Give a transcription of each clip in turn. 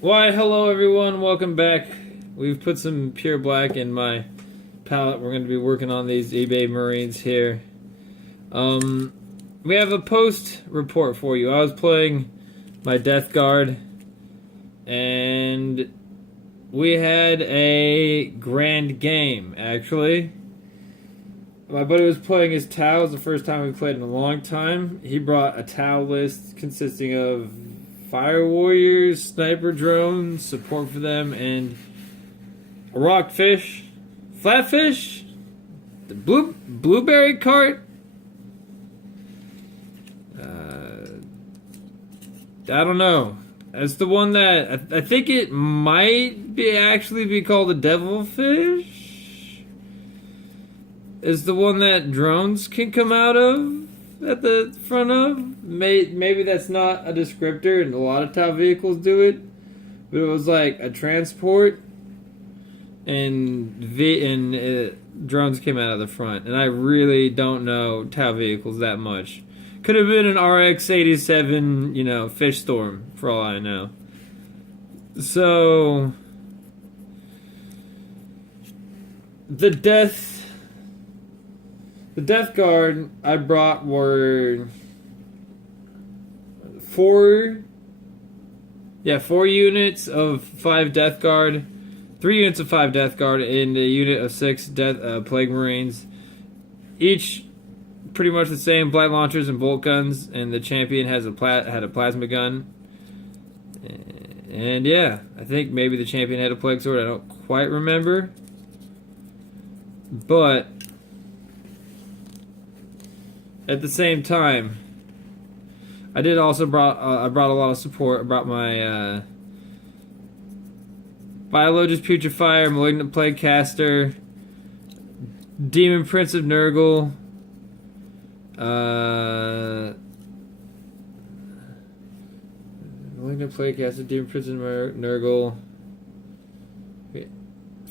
Why, hello everyone, welcome back. We've put some pure black in my palette. We're going to be working on these eBay Marines here. We have a post report for you. I was playing my Death Guard, and we had a grand game, actually. My buddy was playing his Tau. It was the first time we played in a long time. He brought a Tau list consisting of Fire Warriors, Sniper Drones, support for them, and a Rockfish, Flatfish, the Blueberry Cart. I don't know. That's the one that I think it might actually be called a Devilfish. Is the one that drones can come out of at the front of. Maybe that's not a descriptor, and a lot of Tau vehicles do it. But it was like a transport, and drones came out of the front. And I really don't know Tau vehicles that much. Could have been an RX-87, fish storm, for all I know. So, the Death Guard I brought were four units of 5 Death Guard, 3 units of 5 Death Guard, and a unit of 6 Plague Marines. Each pretty much the same, blight launchers and bolt guns, and the champion had a plasma gun. And yeah, I think maybe the champion had a plague sword. I don't quite remember, but at the same time, I did also brought a lot of support. I brought my Biologist Putrefier, Malignant Plague Caster, Demon Prince of Nurgle, Malignant Plague Caster, Demon Prince of Nurgle,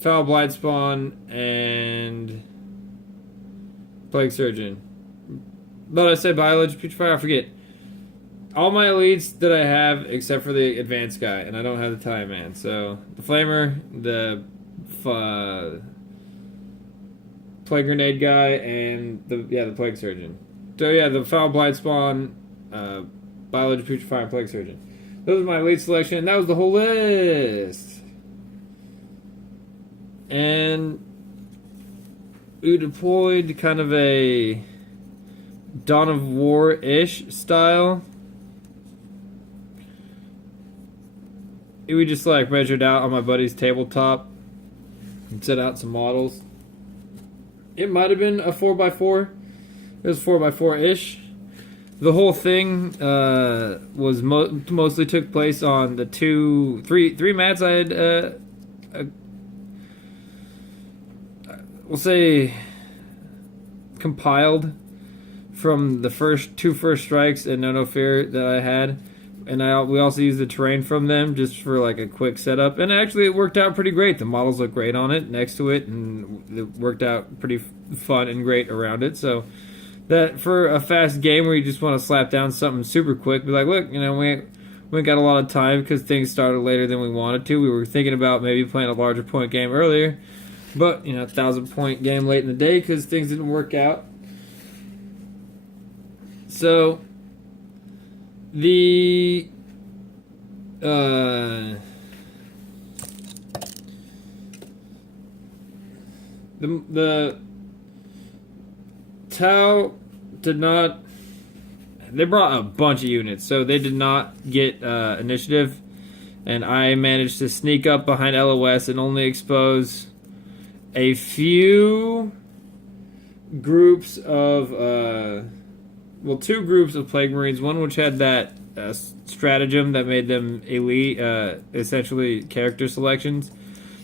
Foul Blight Spawn, and Plague Surgeon. But I said Biologist Putrefier, I forget. All my elites that I have, except for the advanced guy, and I don't have the time, man. So, the Flamer, the Plague Grenade guy, and the Plague Surgeon. So yeah, the Foul Blight Spawn, Biologist Putrefier, and Plague Surgeon. Those are my elite selection, and that was the whole list. And we deployed kind of a Dawn of War-ish style. We just measured out on my buddy's tabletop and set out some models. It might have been a 4x4. It was 4x4-ish. The whole thing was mostly took place on the three mats I had, we'll say, compiled from the first strikes and No Fear that I had. And we also used the terrain from them just for a quick setup. And actually it worked out pretty great. The models look great on it, next to it, and it worked out pretty fun and great around it. So that for a fast game where you just want to slap down something super quick, be like, look, we ain't got a lot of time because things started later than we wanted to. We were thinking about maybe playing a larger point game earlier. But, 1,000-point game late in the day because things didn't work out. So the Tau did not. They brought a bunch of units, so they did not get initiative, and I managed to sneak up behind LOS and only expose a few groups of 2 groups of Plague Marines, one which had that stratagem that made them elite, essentially character selections,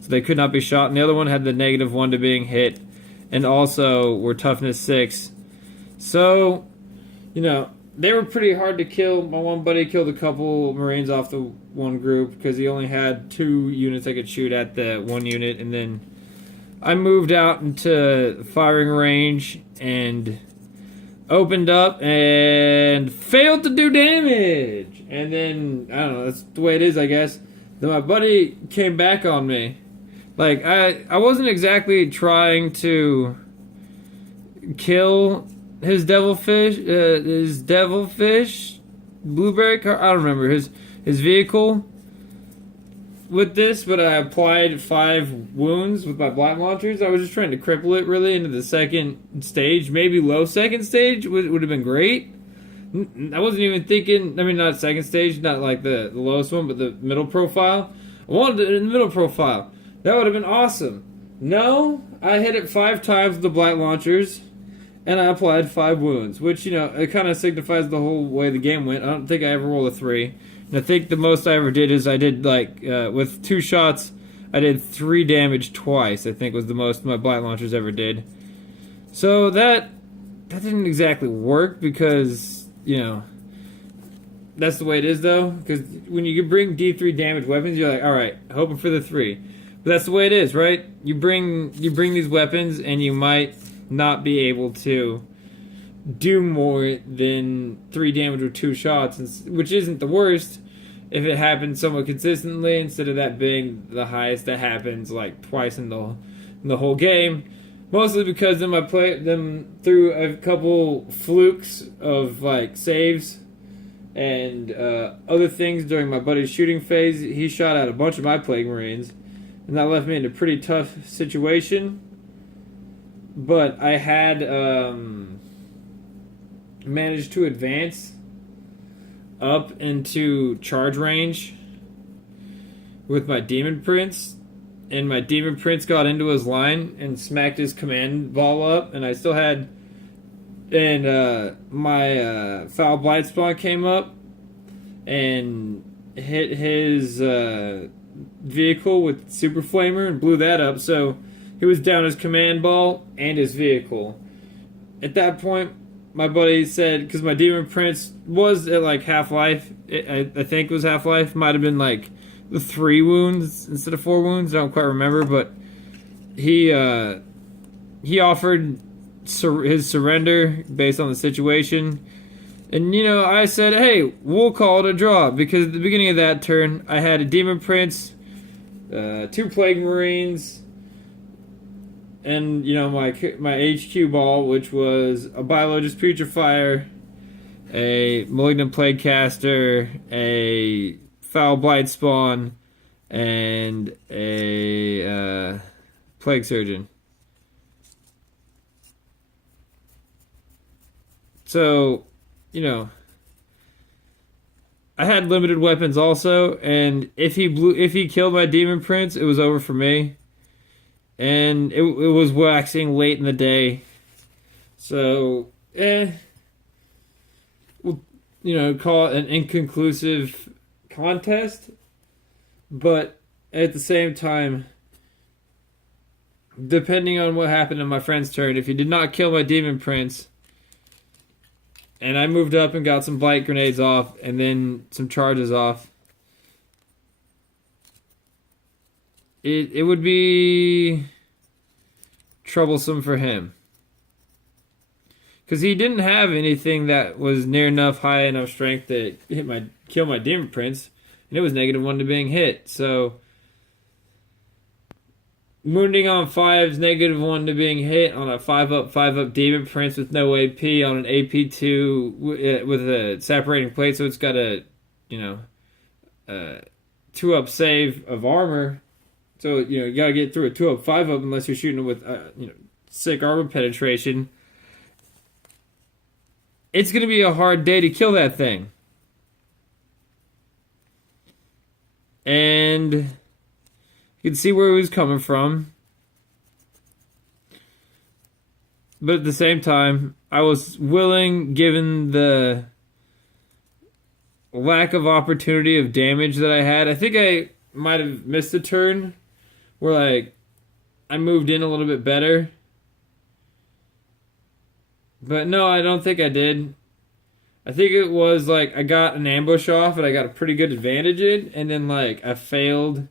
so they could not be shot, and the other one had the -1 to being hit, and also were toughness 6. So, they were pretty hard to kill. My one buddy killed a couple Marines off the one group because he only had 2 units I could shoot at the one unit, and then I moved out into firing range and opened up and failed to do damage. And then, I don't know, that's the way it is, I guess. Then my buddy came back on me. Like I wasn't exactly trying to kill his devilfish blueberry car. I don't remember his vehicle with this, but I applied 5 wounds with my blight launchers. I was just trying to cripple it really into the second stage, maybe low second stage would have been great. I wasn't even thinking. I mean, not second stage, not like the lowest one, but the middle profile. I wanted it in the middle profile. That would have been awesome. No, I hit it 5 times with the blight launchers, and I applied 5 wounds, which, you know, it kind of signifies the whole way the game went. I don't think I ever rolled a 3. And I think the most I ever did is I did, like, with 2 shots, I did 3 damage twice, I think was the most my blight launchers ever did. So that didn't exactly work because, you know, that's the way it is, though. Because when you bring D3 damage weapons, you're like, all right, hoping for the 3. But that's the way it is, right? You bring these weapons, and you might not be able to do more than 3 damage with 2 shots, which isn't the worst if it happens somewhat consistently, instead of that being the highest that happens like twice in the whole game. Mostly because then I played them through a couple flukes of like saves and other things during my buddy's shooting phase. He shot out a bunch of my Plague Marines, and that left me in a pretty tough situation. But I had managed to advance up into charge range with my Demon Prince, and my Demon Prince got into his line and smacked his command ball up, and I still had, and my Foul Blight Spawn came up and hit his vehicle with Super Flamer and blew that up, so he was down his command ball and his vehicle. At that point, my buddy said, because my Demon Prince was at like half-life, I think it was half-life, might have been like the 3 wounds instead of 4 wounds, I don't quite remember, but he offered his surrender based on the situation. And, you know, I said, hey, we'll call it a draw, because at the beginning of that turn, I had a Demon Prince, 2 Plague Marines, and, you know, my HQ ball, which was a Biologist Putrefier, a Malignant Plague Caster, a Foul Blight Spawn, and a Plague Surgeon. So, you know, I had limited weapons also, and if he killed my Demon Prince, it was over for me. And it was waxing late in the day, so we'll, you know, call it an inconclusive contest. But at the same time, depending on what happened in my friend's turn, if he did not kill my Demon Prince, and I moved up and got some blight grenades off, and then some charges off, it would be troublesome for him. Because he didn't have anything that was near enough high enough strength to kill my Demon Prince, and it was -1 to being hit. So wounding on 5 is -1 to being hit on a 5-up Demon Prince with no AP on an AP2 with a separating plate, so it's got a, you know, 2-up save of armor. So, you know, you gotta get through a 2-up, 5-up unless you're shooting with, you know, sick armor penetration. It's gonna be a hard day to kill that thing. And you can see where he was coming from. But at the same time, I was willing, given the lack of opportunity of damage that I had. I think I might have missed a turn where, like, I moved in a little bit better. But no, I don't think I did. I think it was, like, I got an ambush off and I got a pretty good advantage in, and then, like, I failed.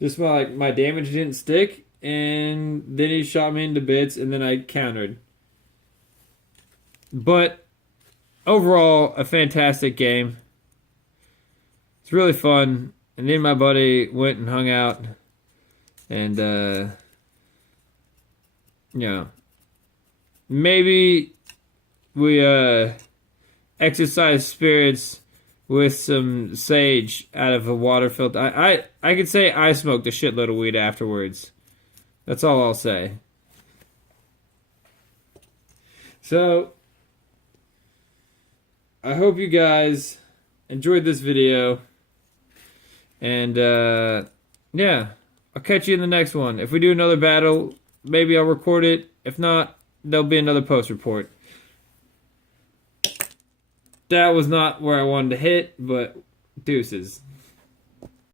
Just my damage didn't stick, and then he shot me into bits, and then I countered. But overall, a fantastic game. It's really fun. and then my buddy went and hung out, and maybe we exercise spirits with some sage out of a water filter. I could say I smoked a shitload of weed afterwards. That's all I'll say. So, I hope you guys enjoyed this video. And, yeah. I'll catch you in the next one. If we do another battle, maybe I'll record it. If not, there'll be another post report. That was not where I wanted to hit, but deuces.